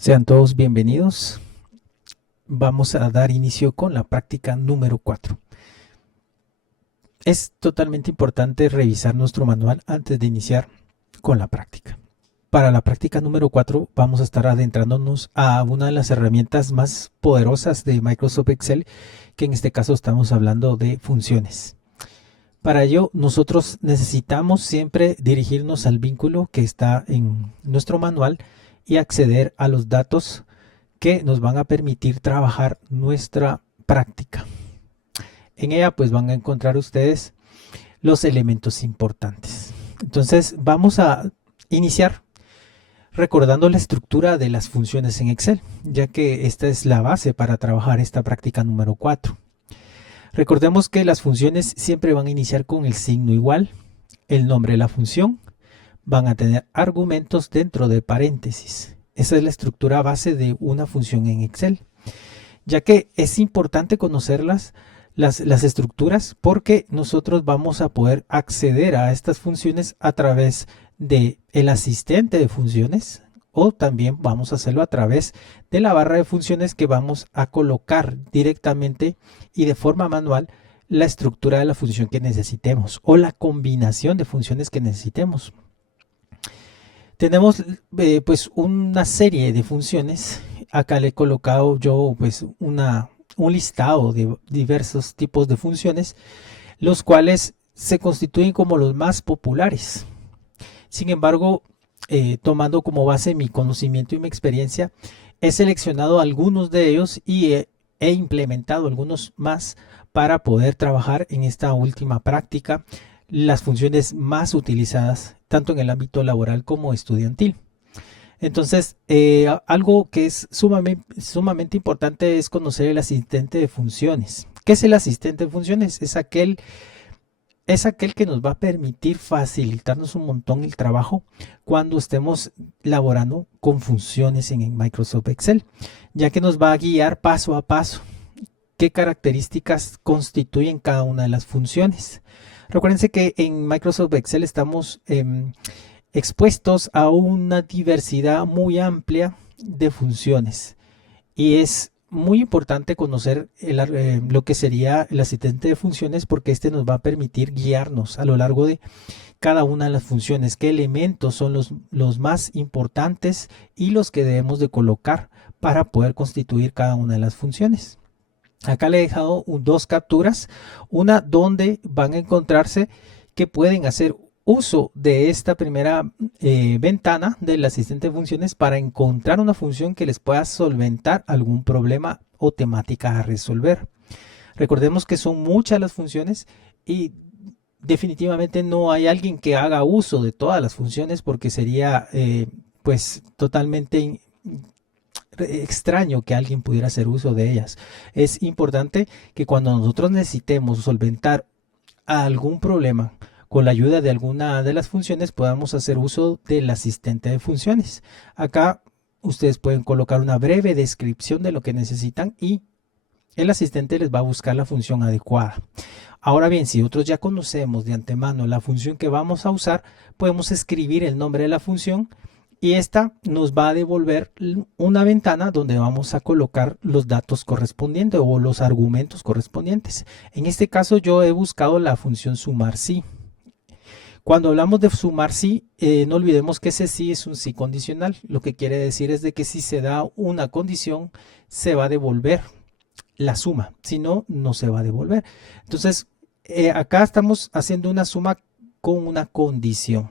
Sean todos bienvenidos. Vamos a dar inicio con la práctica número 4. Es totalmente importante revisar nuestro manual antes de iniciar con la práctica. Para la práctica número 4 vamos a estar adentrándonos a una de las herramientas más poderosas de Microsoft Excel, que en este caso estamos hablando de funciones. Para ello nosotros necesitamos siempre dirigirnos al vínculo que está en nuestro manual y acceder a los datos que nos van a permitir trabajar nuestra práctica. En ella pues van a encontrar ustedes los elementos importantes. Entonces vamos a iniciar recordando la estructura de las funciones en Excel, ya que esta es la base para trabajar esta práctica número 4. Recordemos que las funciones siempre van a iniciar con el signo igual, el nombre de la función, van a tener argumentos dentro de paréntesis. Esa es la estructura base de una función en Excel, ya que es importante conocer las estructuras, porque nosotros vamos a poder acceder a estas funciones a través de el asistente de funciones, o también vamos a hacerlo a través de la barra de funciones, que vamos a colocar directamente y de forma manual la estructura de la función que necesitemos o la combinación de funciones que necesitemos. Tenemos pues una serie de funciones. Acá le he colocado yo pues un listado de diversos tipos de funciones, los cuales se constituyen como los más populares. Sin embargo, tomando como base mi conocimiento y mi experiencia, he seleccionado algunos de ellos y he implementado algunos más para poder trabajar en esta última práctica las funciones más utilizadas tanto en el ámbito laboral como estudiantil. Entonces, algo que es sumamente importante es conocer el asistente de funciones. ¿Qué es el asistente de funciones? Es aquel que nos va a permitir facilitarnos un montón el trabajo cuando estemos laborando con funciones en Microsoft Excel, ya que nos va a guiar paso a paso qué características constituyen cada una de las funciones. Recuérdense que en Microsoft Excel estamos expuestos a una diversidad muy amplia de funciones, y es muy importante conocer lo que sería el asistente de funciones, porque este nos va a permitir guiarnos a lo largo de cada una de las funciones, qué elementos son los más importantes y los que debemos de colocar para poder constituir cada una de las funciones. Acá le he dejado dos capturas, una donde van a encontrarse que pueden hacer uso de esta primera ventana del asistente de funciones para encontrar una función que les pueda solventar algún problema o temática a resolver. Recordemos que son muchas las funciones y definitivamente no hay alguien que haga uso de todas las funciones, porque sería pues totalmente extraño que alguien pudiera hacer uso de ellas. Es importante que cuando nosotros necesitemos solventar algún problema con la ayuda de alguna de las funciones, podamos hacer uso del asistente de funciones. Acá ustedes pueden colocar una breve descripción de lo que necesitan y el asistente les va a buscar la función adecuada. Ahora bien, si nosotros ya conocemos de antemano la función que vamos a usar, podemos escribir el nombre de la función y esta nos va a devolver una ventana donde vamos a colocar los datos correspondientes o los argumentos correspondientes. En este caso yo he buscado la función sumar sí. Cuando hablamos de sumar sí, no olvidemos que ese sí es un sí condicional. Lo que quiere decir es de que si se da una condición, se va a devolver la suma. Si no, no se va a devolver. Entonces, acá estamos haciendo una suma con una condición.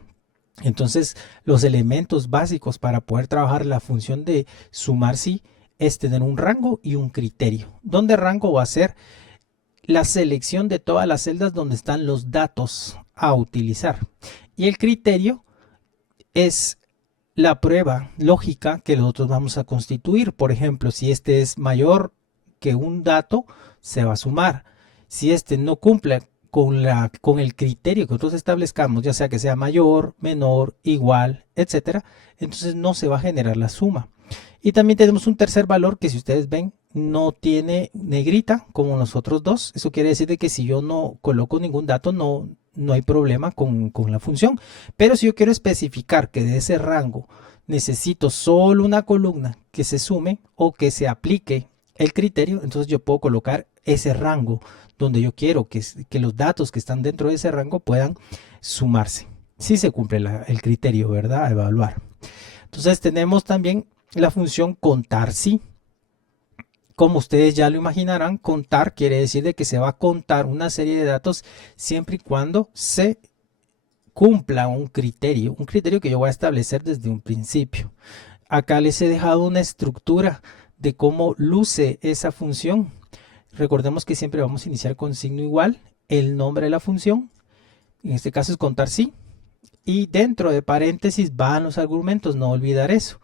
Entonces, los elementos básicos para poder trabajar la función de sumar sí es tener un rango y un criterio, donde rango va a ser la selección de todas las celdas donde están los datos a utilizar, y el criterio es la prueba lógica que nosotros vamos a constituir. Por ejemplo, si este es mayor que un dato, se va a sumar. Si este no cumple con el criterio que nosotros establezcamos, ya sea que sea mayor, menor, igual, etcétera, entonces no se va a generar la suma. Y también tenemos un tercer valor que, si ustedes ven, no tiene negrita como los otros dos. Eso quiere decir de que si yo no coloco ningún dato, no hay problema con la función. Pero si yo quiero especificar que de ese rango necesito solo una columna que se sume o que se aplique el criterio, entonces yo puedo colocar ese rango donde yo quiero que los datos que están dentro de ese rango puedan sumarse. Si se cumple el criterio, ¿verdad? A evaluar. Entonces tenemos también la función contar sí. Como ustedes ya lo imaginarán, contar quiere decir de que se va a contar una serie de datos siempre y cuando se cumpla un criterio que yo voy a establecer desde un principio. Acá les he dejado una estructura de cómo luce esa función. Recordemos que siempre vamos a iniciar con signo igual, el nombre de la función, en este caso es contar sí, y dentro de paréntesis van los argumentos, no olvidar eso.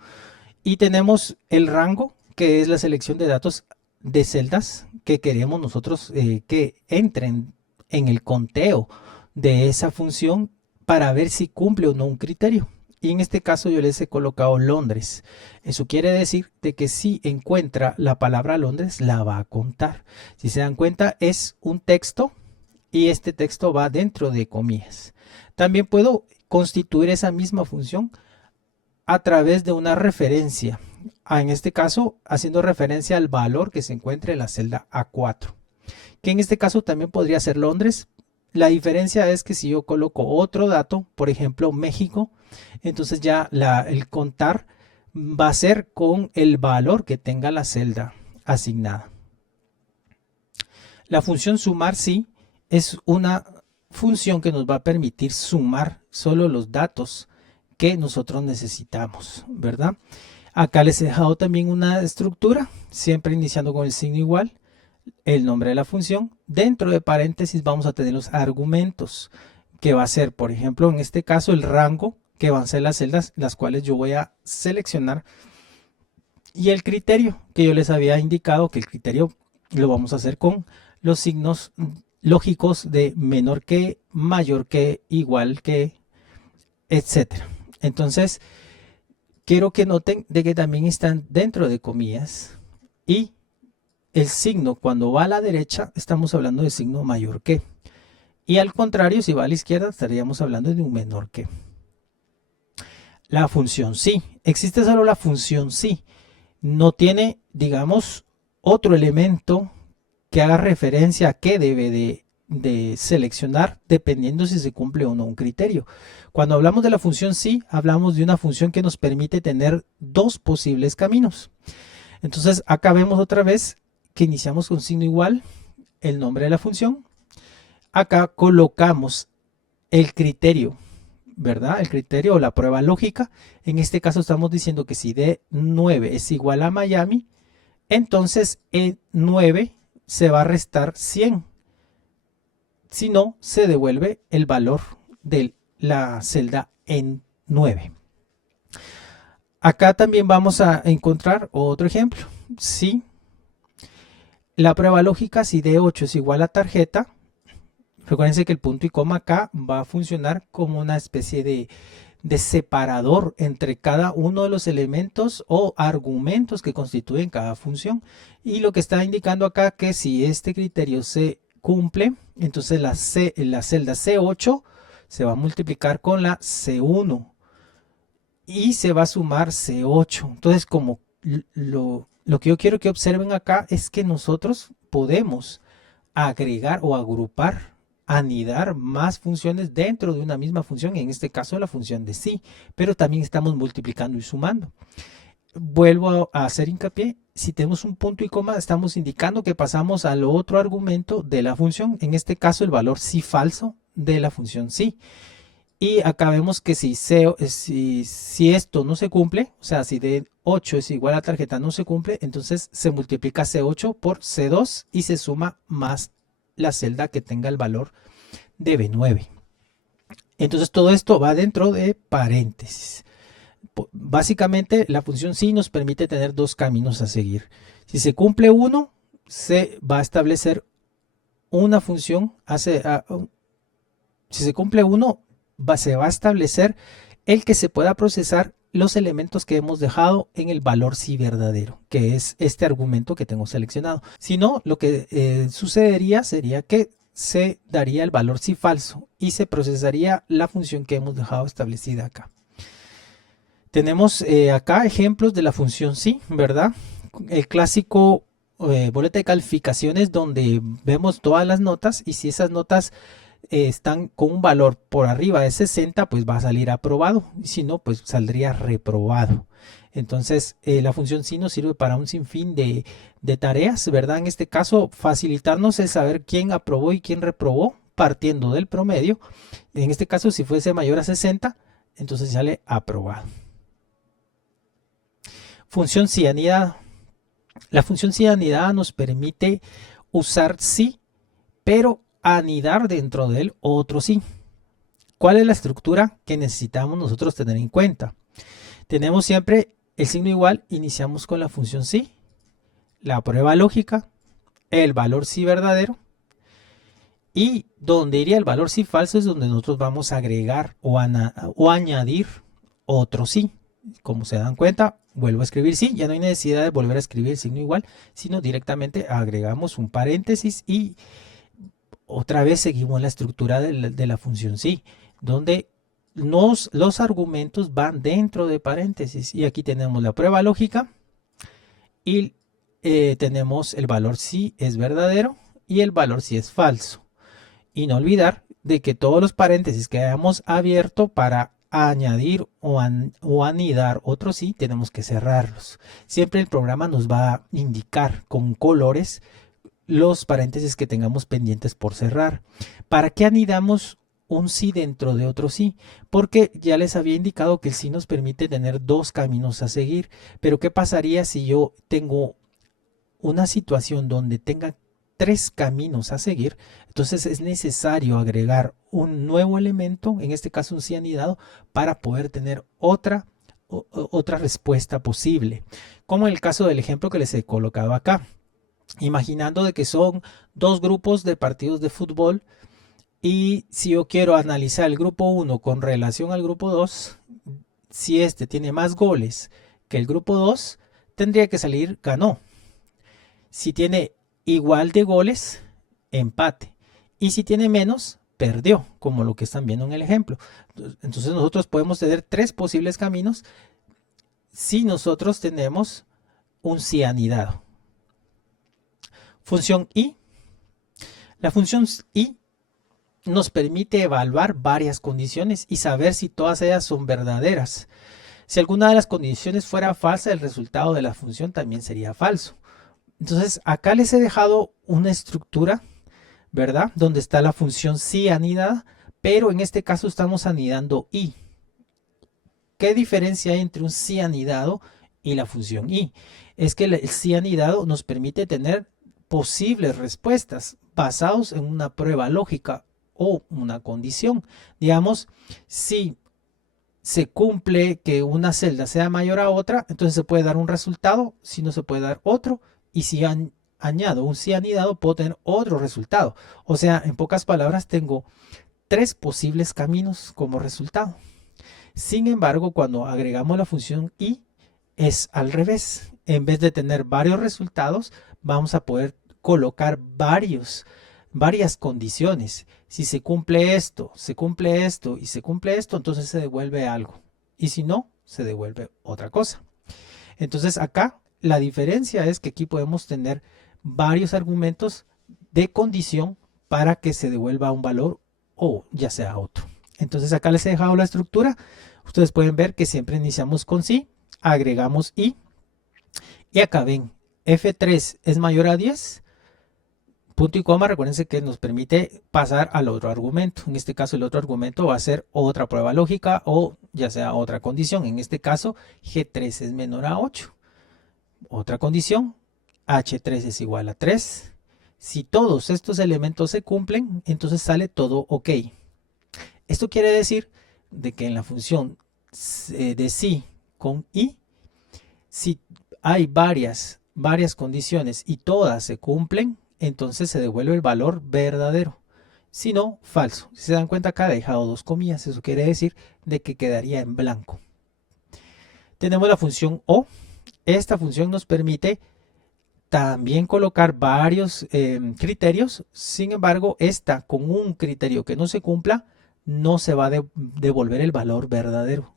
Y tenemos el rango, que es la selección de datos de celdas que queremos nosotros que entren en el conteo de esa función para ver si cumple o no un criterio. Y en este caso yo les he colocado Londres. Eso quiere decir de que si encuentra la palabra Londres, la va a contar. Si se dan cuenta, es un texto y este texto va dentro de comillas. También puedo constituir esa misma función a través de una referencia. En este caso, haciendo referencia al valor que se encuentra en la celda A4. Que en este caso también podría ser Londres. La diferencia es que si yo coloco otro dato, por ejemplo México, entonces ya el contar va a ser con el valor que tenga la celda asignada. La función sumar sí es una función que nos va a permitir sumar solo los datos que nosotros necesitamos, ¿verdad? Acá les he dejado también una estructura, siempre iniciando con el signo igual, el nombre de la función. Dentro de paréntesis vamos a tener los argumentos, que va a ser, por ejemplo, en este caso, el rango, que van a ser las celdas las cuales yo voy a seleccionar. Y el criterio, que yo les había indicado que el criterio lo vamos a hacer con los signos lógicos de menor que, mayor que, igual que, etcétera. Entonces, quiero que noten de que también están dentro de comillas y el signo cuando va a la derecha estamos hablando de signo mayor que, y al contrario si va a la izquierda estaríamos hablando de un menor que. La función sí, existe solo la función sí, no tiene digamos otro elemento que haga referencia a qué debe de seleccionar dependiendo si se cumple o no un criterio. Cuando hablamos de la función sí, hablamos de una función que nos permite tener dos posibles caminos. Entonces acá vemos otra vez que iniciamos con signo igual, el nombre de la función. Acá colocamos el criterio, ¿verdad? El criterio o la prueba lógica. En este caso estamos diciendo que si D9 es igual a Miami, entonces E9 se va a restar 100. Si no, se devuelve el valor de la celda E9. Acá también vamos a encontrar otro ejemplo. Si la prueba lógica, si D8 es igual a tarjeta, recuérdense que el punto y coma acá va a funcionar como una especie de separador entre cada uno de los elementos o argumentos que constituyen cada función. Y lo que está indicando acá que si este criterio se cumple, entonces la celda C8 se va a multiplicar con la C1 y se va a sumar C8. Entonces, como lo que yo quiero que observen acá es que nosotros podemos agregar o agrupar, anidar más funciones dentro de una misma función, en este caso la función de sí, pero también estamos multiplicando y sumando. Vuelvo a hacer hincapié, si tenemos un punto y coma, estamos indicando que pasamos al otro argumento de la función, en este caso el valor sí falso de la función sí. Y acá vemos que si esto no se cumple, o sea, si D8 es igual a tarjeta no se cumple, entonces se multiplica C8 por C2 y se suma más la celda que tenga el valor de B9. Entonces todo esto va dentro de paréntesis. Básicamente la función sí nos permite tener dos caminos a seguir. Si se cumple uno, se va a establecer una función. Si se cumple uno, se va a establecer el que se pueda procesar los elementos que hemos dejado en el valor sí verdadero, que es este argumento que tengo seleccionado. Si no, lo que sucedería sería que se daría el valor sí falso y se procesaría la función que hemos dejado establecida acá. Tenemos acá ejemplos de la función sí, ¿verdad? El clásico boleta de calificaciones donde vemos todas las notas y si esas notas están con un valor por arriba de 60, pues va a salir aprobado. Y si no, pues saldría reprobado. Entonces, la función sí nos sirve para un sinfín de tareas, ¿verdad? En este caso, facilitarnos el saber quién aprobó y quién reprobó, partiendo del promedio. En este caso, si fuese mayor a 60, entonces sale aprobado. Función sí anidada. La función sí anidada nos permite usar sí, pero anidar dentro de él otro sí. ¿Cuál es la estructura que necesitamos nosotros tener en cuenta? Tenemos siempre el signo igual, iniciamos con la función sí, la prueba lógica, el valor sí verdadero, y donde iría el valor sí falso es donde nosotros vamos a agregar o añadir otro sí. Como se dan cuenta, vuelvo a escribir sí, ya no hay necesidad de volver a escribir el signo igual, sino directamente agregamos un paréntesis y otra vez seguimos la estructura de la función sí, donde los argumentos van dentro de paréntesis. Y aquí tenemos la prueba lógica y tenemos el valor sí es verdadero y el valor sí es falso. Y no olvidar de que todos los paréntesis que hayamos abierto para añadir o anidar otro sí, tenemos que cerrarlos. Siempre el programa nos va a indicar con colores los paréntesis que tengamos pendientes por cerrar. ¿Para qué anidamos un sí dentro de otro sí? Porque ya les había indicado que el sí nos permite tener dos caminos a seguir. Pero ¿qué pasaría si yo tengo una situación donde tenga tres caminos a seguir? Entonces es necesario agregar un nuevo elemento, en este caso un sí anidado, para poder tener otra respuesta posible. Como en el caso del ejemplo que les he colocado acá. Imaginando de que son dos grupos de partidos de fútbol y si yo quiero analizar el grupo 1 con relación al grupo 2, si este tiene más goles que el grupo 2, tendría que salir ganó. Si tiene igual de goles, empate. Y si tiene menos, perdió, como lo que están viendo en el ejemplo. Entonces nosotros podemos tener tres posibles caminos si nosotros tenemos un sí anidado. Función y. La función y nos permite evaluar varias condiciones y saber si todas ellas son verdaderas. Si alguna de las condiciones fuera falsa, el resultado de la función también sería falso. Entonces, acá les he dejado una estructura, ¿verdad? Donde está la función sí anidada, pero en este caso estamos anidando y. ¿Qué diferencia hay entre un sí anidado y la función y? Es que el sí anidado nos permite tener posibles respuestas basados en una prueba lógica o una condición. Digamos, si se cumple que una celda sea mayor a otra, entonces se puede dar un resultado, si no se puede dar otro, y si añado un sí anidado, puedo tener otro resultado. O sea, en pocas palabras, tengo tres posibles caminos como resultado. Sin embargo, cuando agregamos la función y, es al revés. En vez de tener varios resultados, vamos a poder colocar varias condiciones. Si se cumple esto y se cumple esto, entonces se devuelve algo. Y si no, se devuelve otra cosa. Entonces acá la diferencia es que aquí podemos tener varios argumentos de condición para que se devuelva un valor o ya sea otro. Entonces acá les he dejado la estructura. Ustedes pueden ver que siempre iniciamos con sí, agregamos y acá ven, F3 es mayor a 10, punto y coma. Recuérdense que nos permite pasar al otro argumento. En este caso el otro argumento va a ser otra prueba lógica o ya sea otra condición. En este caso G3 es menor a 8. Otra condición, H3 es igual a 3. Si todos estos elementos se cumplen, entonces sale todo ok. Esto quiere decir de que en la función de sí con y, si hay varias condiciones y todas se cumplen, entonces se devuelve el valor verdadero. Si no, falso. Si se dan cuenta acá he dejado dos comillas, eso quiere decir de que quedaría en blanco. Tenemos la función o. Esta función nos permite también colocar varios criterios. Sin embargo, esta con un criterio que no se cumpla, no se va a devolver el valor verdadero.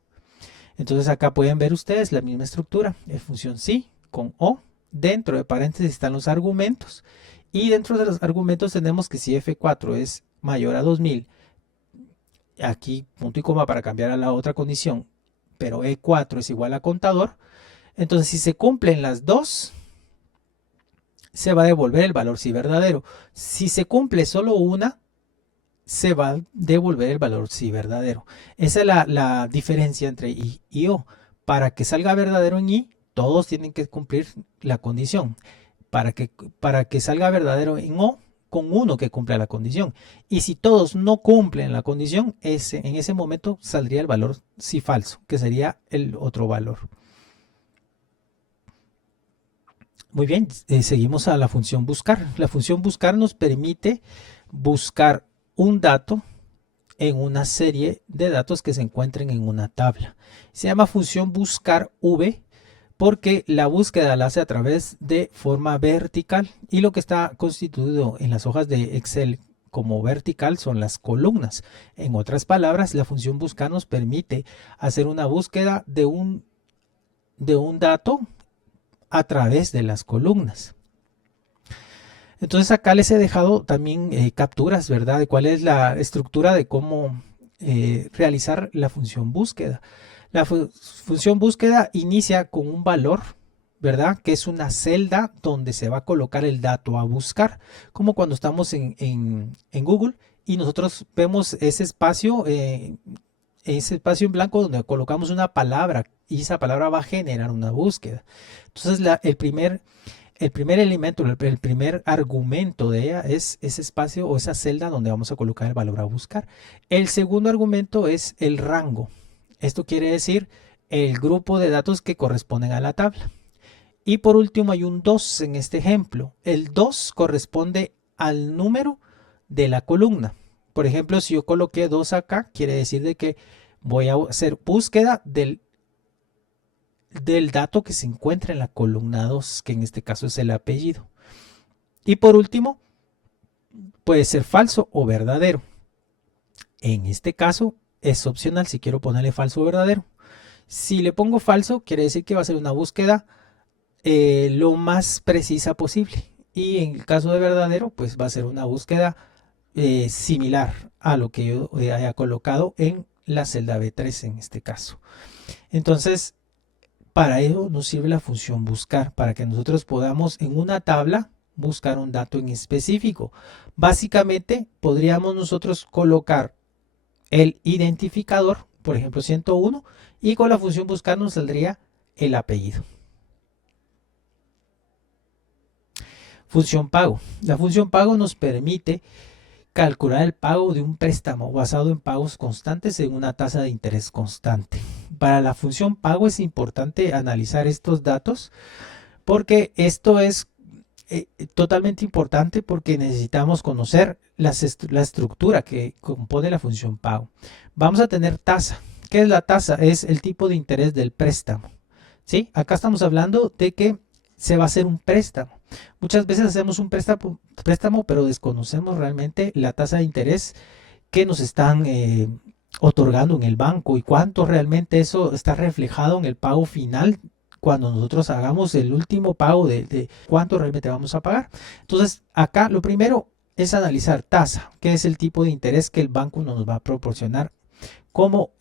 Entonces acá pueden ver ustedes la misma estructura, función sí con O. Dentro de paréntesis están los argumentos. Y dentro de los argumentos tenemos que si F4 es mayor a 2000, aquí punto y coma para cambiar a la otra condición, pero E4 es igual a contador, entonces si se cumplen las dos, se va a devolver el valor sí verdadero. Si se cumple solo una, se va a devolver el valor sí verdadero. Esa es la diferencia entre I y O. Para que salga verdadero en I, todos tienen que cumplir la condición. Para que salga verdadero en O, con uno que cumpla la condición. Y si todos no cumplen la condición, en ese momento saldría el valor sí falso, que sería el otro valor. Muy bien, seguimos a la función buscar. La función buscar nos permite buscar un dato en una serie de datos que se encuentren en una tabla. Se llama función buscar v porque la búsqueda la hace a través de forma vertical y lo que está constituido en las hojas de Excel como vertical son las columnas. En otras palabras, la función buscar nos permite hacer una búsqueda de un dato a través de las columnas. Entonces acá les he dejado también capturas, ¿verdad? De cuál es la estructura de cómo realizar la función búsqueda. La función búsqueda inicia con un valor, ¿verdad? Que es una celda donde se va a colocar el dato a buscar, como cuando estamos en Google y nosotros vemos ese espacio en blanco donde colocamos una palabra y esa palabra va a generar una búsqueda. Entonces el primer elemento, el primer argumento de ella es ese espacio o esa celda donde vamos a colocar el valor a buscar. El segundo argumento es el rango. Esto quiere decir el grupo de datos que corresponden a la tabla. Y por último hay un 2 en este ejemplo. El 2 corresponde al número de la columna. Por ejemplo, si yo coloqué 2 acá, quiere decir de que voy a hacer búsqueda del dato que se encuentra en la columna 2, que en este caso es el apellido. Y por último, puede ser falso o verdadero. En este caso es opcional si quiero ponerle falso o verdadero. Si le pongo falso, quiere decir que va a ser una búsqueda lo más precisa posible. Y en el caso de verdadero, pues va a ser una búsqueda similar a lo que yo haya colocado en la celda B3 en este caso. Entonces, para ello nos sirve la función buscar, para que nosotros podamos en una tabla buscar un dato en específico. Básicamente podríamos nosotros colocar el identificador, por ejemplo 101, y con la función buscar nos saldría el apellido. Función pago. La función pago nos permite calcular el pago de un préstamo basado en pagos constantes en una tasa de interés constante. Para la función pago es importante analizar estos datos porque esto es totalmente importante porque necesitamos conocer la estructura que compone la función pago. Vamos a tener tasa. ¿Qué es la tasa? Es el tipo de interés del préstamo. ¿Sí? Acá estamos hablando de que se va a hacer un préstamo. Muchas veces hacemos un préstamo, pero desconocemos realmente la tasa de interés que nos están otorgando en el banco y cuánto realmente eso está reflejado en el pago final cuando nosotros hagamos el último pago de cuánto realmente vamos a pagar. Entonces, acá lo primero es analizar tasa, que es el tipo de interés que el banco nos va a proporcionar como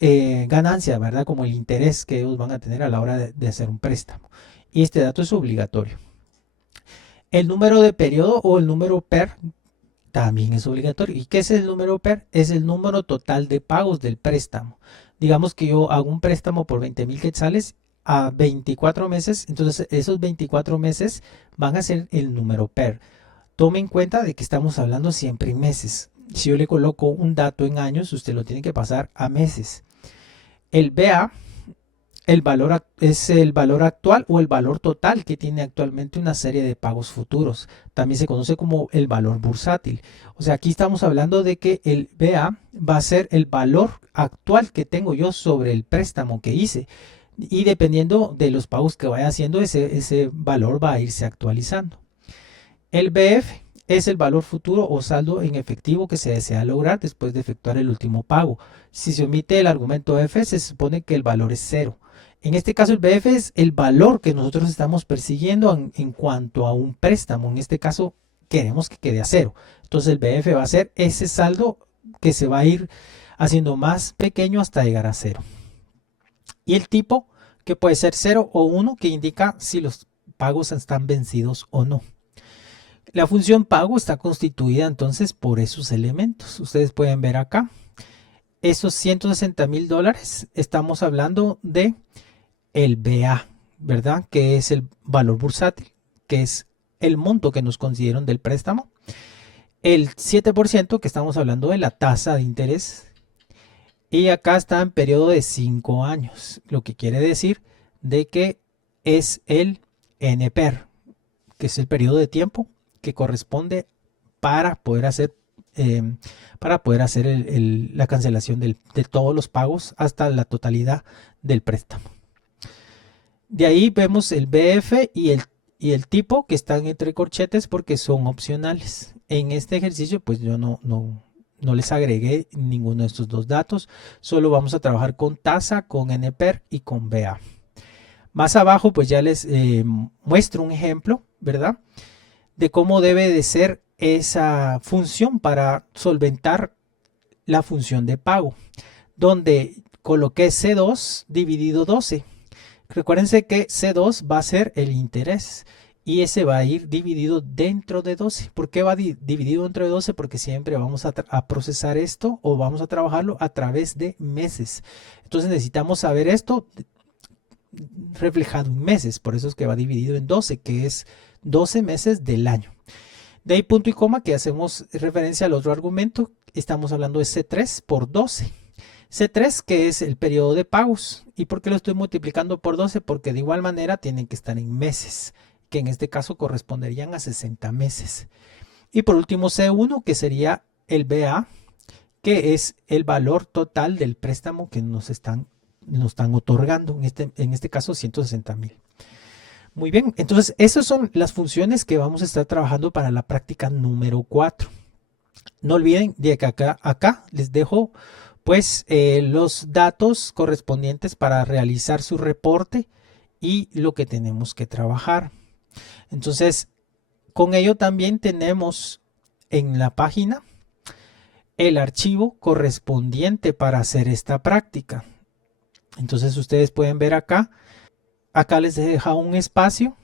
ganancia, ¿verdad? Como el interés que ellos van a tener a la hora de hacer un préstamo. Y este dato es obligatorio. El número de periodo o el número PER también es obligatorio. ¿Y qué es el número PER? Es el número total de pagos del préstamo. Digamos que yo hago un préstamo por 20,000 quetzales a 24 meses, entonces esos 24 meses van a ser el número PER. Tome en cuenta de que estamos hablando siempre en meses. Si yo le coloco un dato en años, usted lo tiene que pasar a meses. El BA es el valor actual o el valor total que tiene actualmente una serie de pagos futuros. También se conoce como el valor bursátil. O sea, aquí estamos hablando de que el BA va a ser el valor actual que tengo yo sobre el préstamo que hice. Y dependiendo de los pagos que vaya haciendo, ese valor va a irse actualizando. El BF es el valor futuro o saldo en efectivo que se desea lograr después de efectuar el último pago. Si se omite el argumento F, se supone que el valor es cero. En este caso el BF es el valor que nosotros estamos persiguiendo en cuanto a un préstamo. En este caso queremos que quede a cero. Entonces el BF va a ser ese saldo que se va a ir haciendo más pequeño hasta llegar a cero. Y el tipo, que puede ser 0 o 1, que indica si los pagos están vencidos o no. La función pago está constituida entonces por esos elementos. Ustedes pueden ver acá, esos $160,000, estamos hablando de el BA, ¿verdad? Que es el valor bursátil, que es el monto que nos consiguieron del préstamo. El 7%, que estamos hablando de la tasa de interés. Y acá está en periodo de 5 años, lo que quiere decir de que es el NPER, que es el periodo de tiempo que corresponde para poder hacer, la cancelación de todos los pagos hasta la totalidad del préstamo. De ahí vemos el BF y el tipo, que están entre corchetes porque son opcionales. En este ejercicio pues yo no les agregué ninguno de estos dos datos, solo vamos a trabajar con tasa, con NPER y con BA. Más abajo pues ya les muestro un ejemplo, ¿verdad? De cómo debe de ser esa función para solventar la función de pago, donde coloqué C2 dividido 12. Recuérdense que C2 va a ser el interés y ese va a ir dividido dentro de 12. ¿Por qué va dividido dentro de 12? Porque siempre vamos a procesar esto o vamos a trabajarlo a través de meses. Entonces necesitamos saber esto reflejado en meses. Por eso es que va dividido en 12, que es 12 meses del año. De ahí punto y coma, que hacemos referencia al otro argumento. Estamos hablando de C3 por 12. C3, que es el periodo de pagos. ¿Y por qué lo estoy multiplicando por 12? Porque de igual manera tienen que estar en meses, que en este caso corresponderían a 60 meses. Y por último C1, que sería el BA, que es el valor total del préstamo que nos están otorgando, en este caso 160,000. Muy bien, entonces esas son las funciones que vamos a estar trabajando para la práctica número 4. No olviden de que acá les dejo pues los datos correspondientes para realizar su reporte y lo que tenemos que trabajar. Entonces, con ello también tenemos en la página el archivo correspondiente para hacer esta práctica. Entonces ustedes pueden ver acá les he dejado un espacio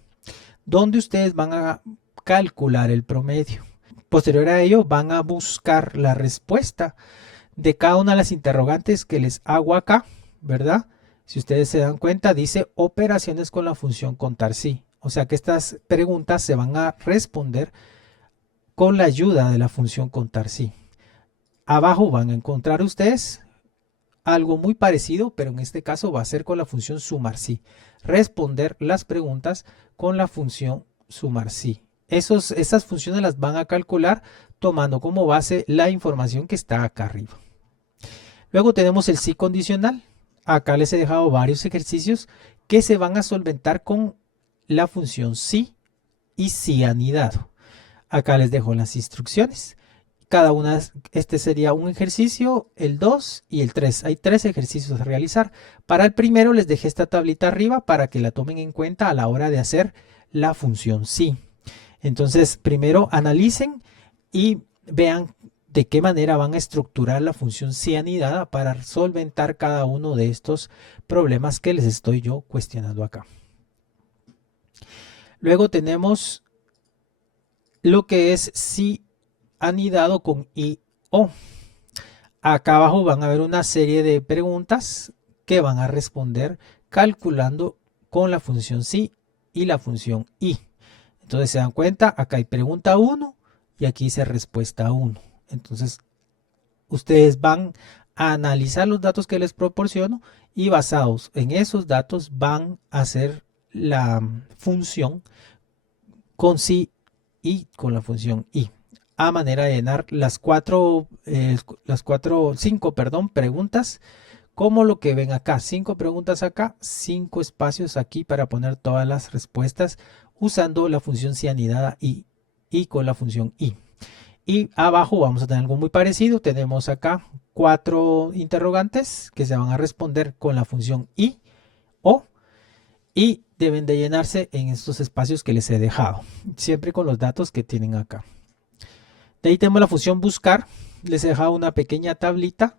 donde ustedes van a calcular el promedio. Posterior a ello van a buscar la respuesta de cada una de las interrogantes que les hago acá, ¿verdad? Si ustedes se dan cuenta, dice operaciones con la función contar sí. O sea que estas preguntas se van a responder con la ayuda de la función contar sí. Abajo van a encontrar ustedes algo muy parecido, pero en este caso va a ser con la función sumar sí. Responder las preguntas con la función sumar sí. Esas funciones las van a calcular tomando como base la información que está acá arriba. Luego tenemos el sí condicional. Acá les he dejado varios ejercicios que se van a solventar con la función sí y sí anidado. Acá les dejo las instrucciones. Cada una, este sería un ejercicio, el 2 y el 3. Hay 3 ejercicios a realizar. Para el primero les dejé esta tablita arriba para que la tomen en cuenta a la hora de hacer la función sí. Entonces, primero analicen y vean de qué manera van a estructurar la función sí anidada para solventar cada uno de estos problemas que les estoy yo cuestionando acá. Luego tenemos lo que es sí anidado con I-O. Acá abajo van a ver una serie de preguntas que van a responder calculando con la función sí y la función I. Entonces se dan cuenta, acá hay pregunta 1 y aquí dice respuesta 1. Entonces ustedes van a analizar los datos que les proporciono y basados en esos datos van a hacer la función con sí y con la función I, a manera de llenar las cinco preguntas, como lo que ven acá, 5 preguntas acá, 5 espacios aquí para poner todas las respuestas usando la función sí anidada y con la función I. Y abajo vamos a tener algo muy parecido, tenemos acá 4 interrogantes que se van a responder con la función I O, y deben de llenarse en estos espacios que les he dejado, siempre con los datos que tienen acá. De ahí tenemos la función buscar. Les he dejado una pequeña tablita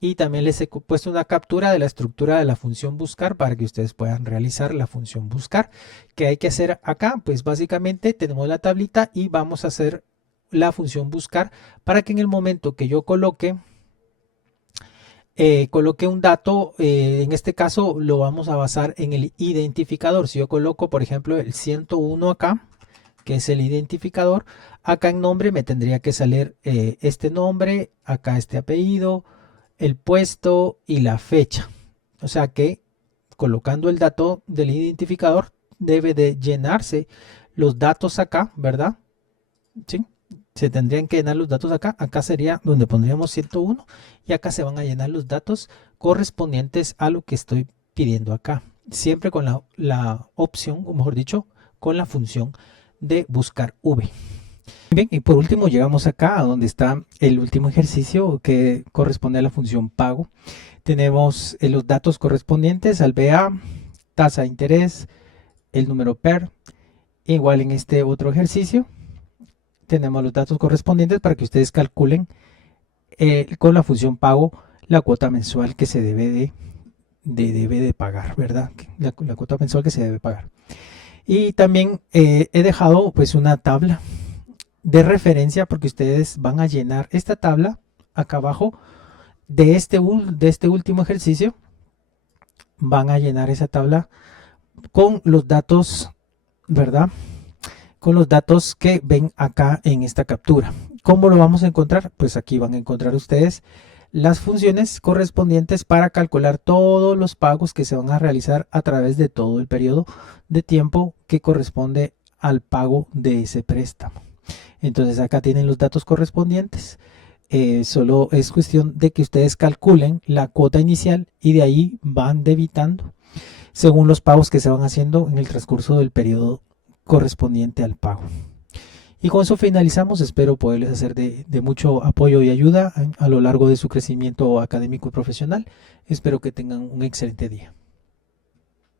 y también les he puesto una captura de la estructura de la función buscar para que ustedes puedan realizar la función buscar. ¿Qué hay que hacer acá? Pues básicamente tenemos la tablita y vamos a hacer la función buscar para que en el momento que yo coloque un dato, en este caso lo vamos a basar en el identificador. Si yo coloco, por ejemplo, el 101 acá, que es el identificador, acá en nombre me tendría que salir este nombre, acá este apellido, el puesto y la fecha. O sea que colocando el dato del identificador debe de llenarse los datos acá, ¿verdad? ¿Sí? Se tendrían que llenar los datos acá. Acá sería donde pondríamos 101 y acá se van a llenar los datos correspondientes a lo que estoy pidiendo acá. Siempre con la opción, o mejor dicho, con la función de buscar V. Bien, y por último llegamos acá a donde está el último ejercicio que corresponde a la función pago. Tenemos los datos correspondientes al BA, tasa de interés, el número PER. Igual en este otro ejercicio tenemos los datos correspondientes para que ustedes calculen con la función pago la cuota mensual que se debe de pagar, ¿verdad? La cuota mensual que se debe pagar. Y también he dejado pues una tabla de referencia porque ustedes van a llenar esta tabla acá abajo de este último ejercicio. Van a llenar esa tabla con los datos, ¿verdad? Con los datos que ven acá en esta captura. ¿Cómo lo vamos a encontrar? Pues aquí van a encontrar ustedes las funciones correspondientes para calcular todos los pagos que se van a realizar a través de todo el periodo de tiempo que corresponde al pago de ese préstamo. Entonces acá tienen los datos correspondientes. Solo es cuestión de que ustedes calculen la cuota inicial y de ahí van debitando según los pagos que se van haciendo en el transcurso del periodo correspondiente al pago. Y con eso finalizamos. Espero poderles hacer de mucho apoyo y ayuda a lo largo de su crecimiento académico y profesional. Espero que tengan un excelente día.